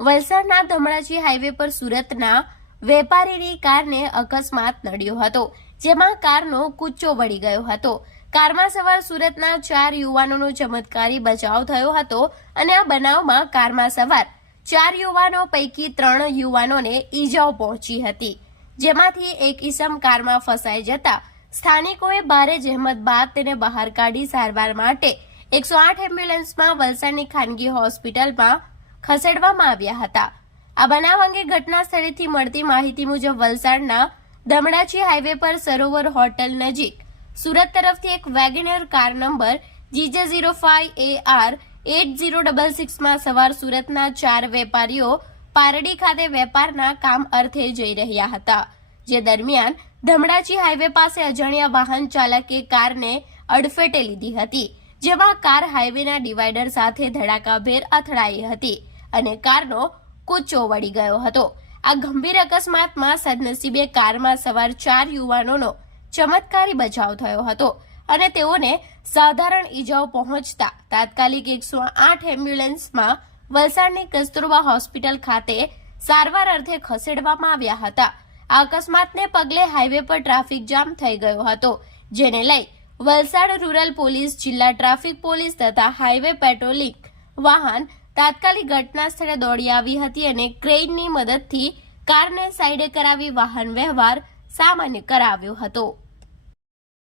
વલસાડના ધમણાજી હાઈવે પર સુરતના વેપારીની કારને અકસ્માત નડ્યો હતો, જેમાં કારનો કૂચો વળી ગયો હતો. કારમાં સવાર સુરતના ચાર યુવાનોનો ચમત્કારી બચાવ થયો હતો અને આ બનાવમાં કારમાં સવાર ચાર યુવાનો પૈકી ત્રણ યુવાનોને ઈજાઓ પહોંચી હતી, જેમાંથી એક ઈસમ કારમાં ફસાઈ જતા સ્થાનિકોએ ભારે જહેમત બાદ તેને બહાર કાઢી સારવાર માટે એકસો આઠ એમ્બ્યુલન્સમાં વલસાડની ખાનગી હોસ્પિટલમાં ખસેડવામાં આવ્યા હતા. આ બનાવ અંગે ઘટના સ્થળેથી મળતી માહિતી મુજબ વલસાડના દમડાચી હાઈવે પર સરોવર હોટલ નજીક સુરત તરફથી એક wagon R car number GJ zero five A R eight zero double સિક્સમાં સવાર સુરતના ચાર વેપારીઓ પારડી ખાતે વેપારના કામ અર્થે જઈ રહ્યા હતા, જે દરમિયાન ધમડાચી હાઈવે પાસે અજાણ્યા વાહન ચાલકે કારને અડફેટે લીધી હતી, જેમાં કાર હાઈવેના ડિવાઈડર સાથે ધડાકાભેર અથડાઈ હતી. અને કારનો કૂચો વળી ગયો હતો. આ ગંભીર અકસ્માતમાં સદનસીબે કારમાં સવાર ચાર યુવાનોનો ચમત્કારી બચાવ થયો હતો અને તેઓને સાધારણ ઈજાઓ પહોંચતા તાત્કાલિક એકસો આઠ એમ્બ્યુલન્સમાં વલસાડની કસ્તુરબા હોસ્પિટલ ખાતે સારવાર અર્થે ખસેડવામાં આવ્યા હતા. આ અકસ્માતને પગલે હાઈવે પર ટ્રાફિક જામ થઈ ગયો હતો, જેને લઈ વલસાડ રૂરલ પોલીસ, જિલ્લા ટ્રાફિક પોલીસ તથા હાઈવે પેટ્રોલિંગ વાહન તાત્કાલિક ઘટના સ્થળે દોડી આવી હતી અને ક્રેઇનની મદદથી કારને સાઈડે કરાવી વાહન વ્યવહાર સામાન્ય કરાવ્યો હતો.